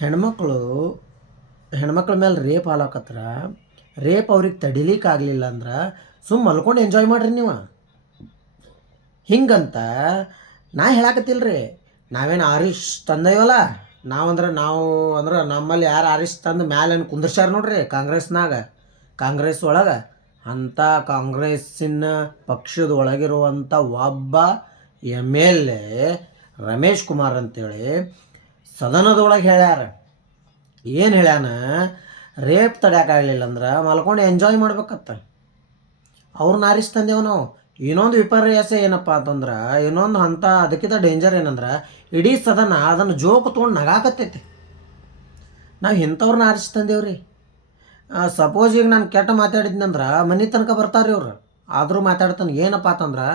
ಹೆಣ್ಮಕ್ಳು ಹೆಣ್ಮಕ್ಳ ಮೇಲೆ ರೇಪ್ ಆಲಕತ್ರ ರೇಪ್ ಅವ್ರಿಗೆ ತಡಿಲಿಕ್ಕೆ ಆಗಲಿಲ್ಲ ಅಂದ್ರೆ ಮಲ್ಕೊಂಡು ಎಂಜಾಯ್ ಮಾಡ್ರಿ ನೀವು. ಹಿಂಗಂತ ನಾ ಹೇಳಕತ್ತಿಲ್ಲ ರೀ. ನಾವೇನು ಆರಿಸ್ ತಂದೇವಲ್ಲ, ನಾವು ನಮ್ಮಲ್ಲಿ ಯಾರು ಆರಿಸ್ ತಂದು ಮ್ಯಾಲೇನು ಕುಂದ್ರಸ್ಯಾರ ನೋಡ್ರಿ ಕಾಂಗ್ರೆಸ್ ಒಳಗೆ. ಅಂಥ ಕಾಂಗ್ರೆಸ್ಸಿನ ಪಕ್ಷದ ಒಳಗಿರುವಂಥ ಒಬ್ಬ MLA ರಮೇಶ್ ಕುಮಾರ್ ಅಂತೇಳಿ ಸದನದೊಳಗೆ ಹೇಳ್ಯಾರ. ಏನು ಹೇಳ್ಯಾನ, ರೇಪ್ ತಡೆಯೋಕ್ಕಾಗಲಿಲ್ಲ ಅಂದ್ರೆ ಮಲ್ಕೊಂಡು ಎಂಜಾಯ್ ಮಾಡ್ಬೇಕತ್ತ. ಅವ್ರನ್ನ ಆರಿಸಿ ತಂದೇವು ನಾವು. ಇನ್ನೊಂದು ವಿಪರ್ಯಾಸ ಏನಪ್ಪ ಅಂತಂದ್ರೆ, ಇನ್ನೊಂದು ಹಂತ ಅದಕ್ಕಿಂತ ಡೇಂಜರ್ ಏನಂದ್ರೆ, ಇಡೀ ಸದನ ಅದನ್ನು ಜೋಕು ತೊಗೊಂಡು ನಗಾಕತ್ತೈತಿ. ನಾವು ಇಂಥವ್ರನ್ನ ಆರಿಸಿ ತಂದೇವ್ರಿ. ಸಪೋಸ್ ಈಗ ನಾನು ಕೆಟ್ಟ ಮಾತಾಡಿದ್ನಂದ್ರೆ ಮನೆ ತನಕ ಬರ್ತಾರೆ ಇವ್ರು. ಆದರೂ ಮಾತಾಡ್ತಾನೆ. ಏನಪ್ಪ ಅಂತಂದ್ರೆ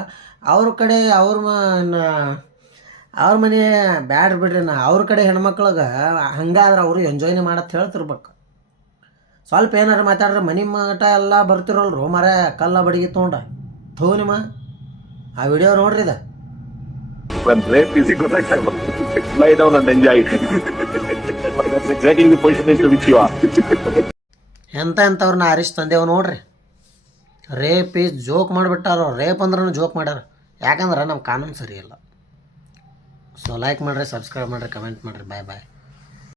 ಅವ್ರ ಕಡೆ ಅವ್ರ ಮನೆ ಬ್ಯಾಡ್ರಿ ಬಿಡ್ರಿ, ಅವ್ರ ಕಡೆ ಹೆಣ್ಮಕ್ಳಿಗೆ ಹಂಗಾದ್ರೆ ಅವರು ಎಂಜಾಯ್ನೇ ಮಾಡತ್ತೆ ಹೇಳ್ತಿರ್ಬೇಕು. ಸ್ವಲ್ಪ ಏನಾರು ಮಾತಾಡ್ರೆ ಮನೆ ಮಠ ಎಲ್ಲ ಬರ್ತಿರಲ್ರು ಮರ ಕಲ್ಲ ಬಡಿಗೆ ತೊಗೊಂಡ ನಿಮ್ಮ ಆ ವಿಡಿಯೋ ನೋಡ್ರಿ ಇದು. ಎಂಥವ್ರನ್ನ ಆರಿಸಿ ತಂದೇವು ನೋಡ್ರಿ. ರೇಪ್ ಈಸ್ ಜೋಕ್ ಮಾಡಿಬಿಟ್ಟಾರ. ರೇಪ್ ಅಂದ್ರೂ ಜೋಕ್ ಮಾಡ್ಯಾರ. ಯಾಕಂದ್ರೆ ನಮ್ಮ ಕಾನೂನು ಸರಿ ಇಲ್ಲ. ಸೊ ಲೈಕ್ ಮಾಡಿರಿ, ಸಬ್ಸ್ಕ್ರೈಬ್ ಮಾಡಿರಿ, ಕಮೆಂಟ್ ಮಾಡಿರಿ. ಬಾಯ್ ಬಾಯ್.